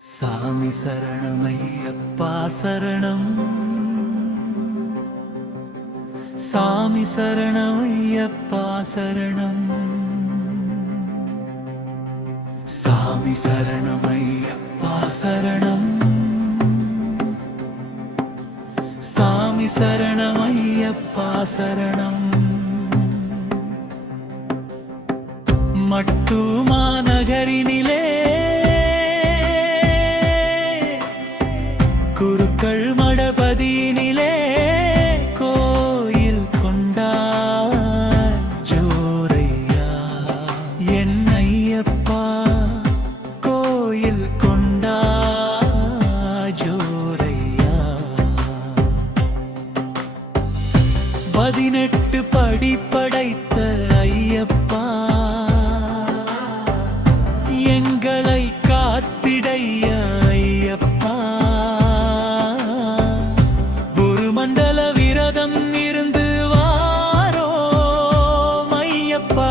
சாமி சரணமையப்பா சரணம். சாமி சரணமையப்பா சரணம். சாமி சரணமையப்பா சரணம். சாமி சரணமையப்பா சரணம். மட்டுமா நகரினிலே குருக்கள் மடபதியினிலே கோயில் கொண்டார் ஜோரையா என் ஐயப்பா. கோயில் கொண்டார் ஜோரையா. 18 படி படைத்த ஐயப்பா, எங்களை காத்திடைய ஐயப்பா. ஒரு மண்டல விரதம் இருந்து வாரோம் ஐயப்பா.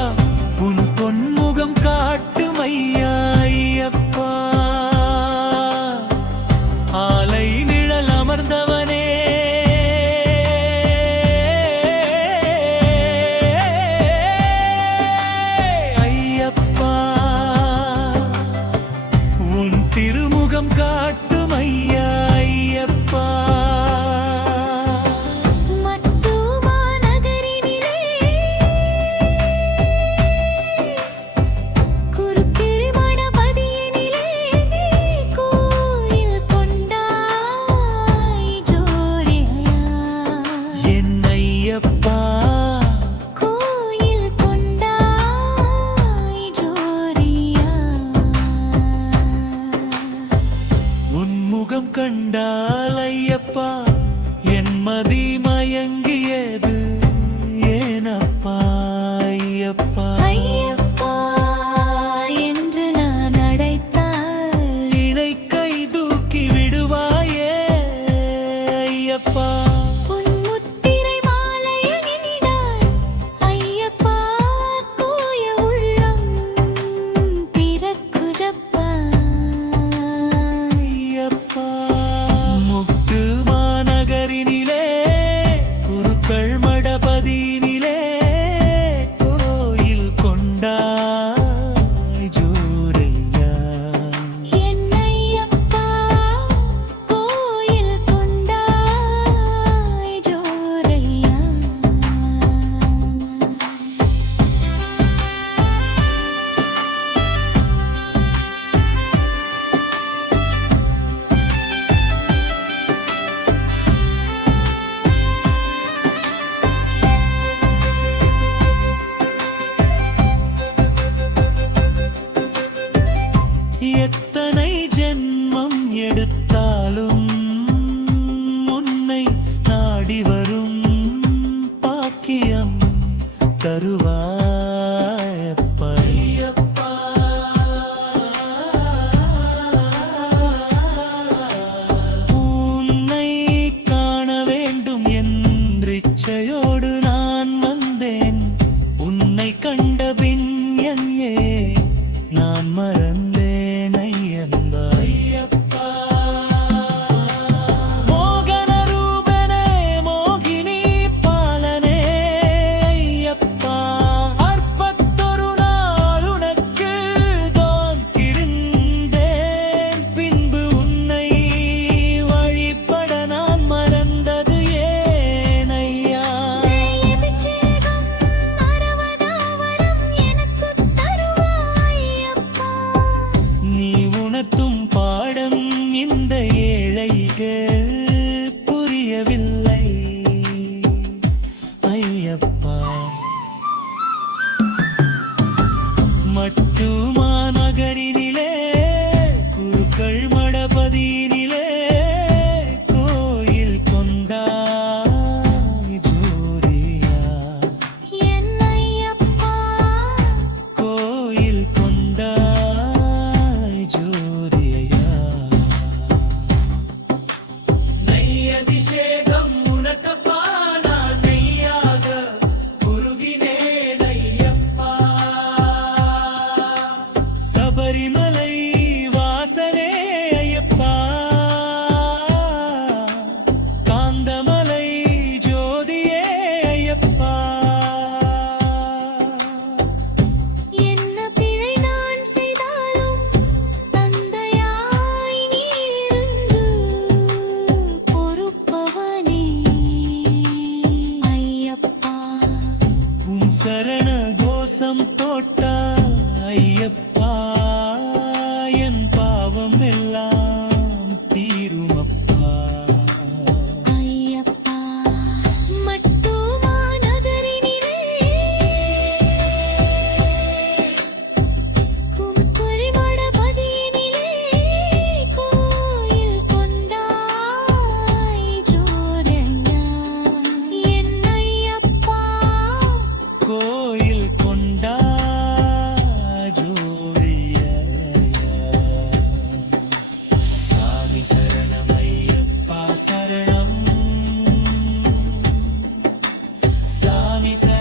உன் பொன்முகம் காட்டும் ஐயா ஐயப்பா. ஆலை நிழல் அமர்ந்தவனே, திருமுகம் காட்டும் ஐயா ஐயப்பா. மட்டுமா நகரினிலே குருக்கெரு மடபதியினிலே கோயில் கொண்டாய் ஜோரையா என் ஐயப்பா. கோயில் கொண்டாய் ஜோரையா. உன்முகம் கண்டால் ஐயப்பா என் மதி மயங்கியது ஏனப்பா ஐயப்பா. ஐயப்பா என்று நான் அழைத்தால் இணை கை தூக்கி விடுவாயே ஐயப்பா. முத்திரை மாலை அணிந்தாள் ஐயப்பா. கோய உள்ளம் பிறக்குதப்பா ஐயப்பா. முட்டு மாநகரினிலே குருக்கள் மடபதியினிலே கோயில் கொண்டாய் ஜோரையா. என் ஐயப்பா. கோயில் கொண்டாய் ஜோரையா. எத்தனை ஜென்மம் எடுத்தாலும் உன்னை நாடி வரும் பாக்கியம் தருவாயப்பா ஐயப்பா. உன்னை காண வேண்டும் என்றிச்சையோடு நான் வந்தேன். உன்னை கண்டபின் என்னையே நான் மறந்தேன் ஐயப்பா ஐயப்பா. மோகன ரூபனே மோகினி பாலனே ஐயப்பா. அற்பத்தொரு நாள் உனக்கு தான் இருந்தேன். பின்பு உன்னை வழிபட நான் மறந்தது ஏன் ஐயா. அபிஷேகம் அறுபதாவரம் எனக்குத் தருவாய் ஐயப்பா. நீ உணர்த்தும் பாடம் இந்த ஏழைகள் புரியவில்லை ஐயப்பா. மட்டுமா நகரினிலே குருக்கள் மடபதியினிலே கோயில் கொண்டாய் ஜோரையா. என் ஐயப்பா. கோயில் கொண்டாய் ஜோரையா. என் பாவம் எல்லாம் தீருமப்பா. ஐயப்பா மட்டுமா நகரினிலே குமுக்குள் மடபதியினிலே கோயில் கொண்டாய் ஜோரையா என் ஐயப்பா கோயில் கொண்டா ஜோரியா. சாமி சரணம் ஐயப்பா சரணம். சாமி சரணம்.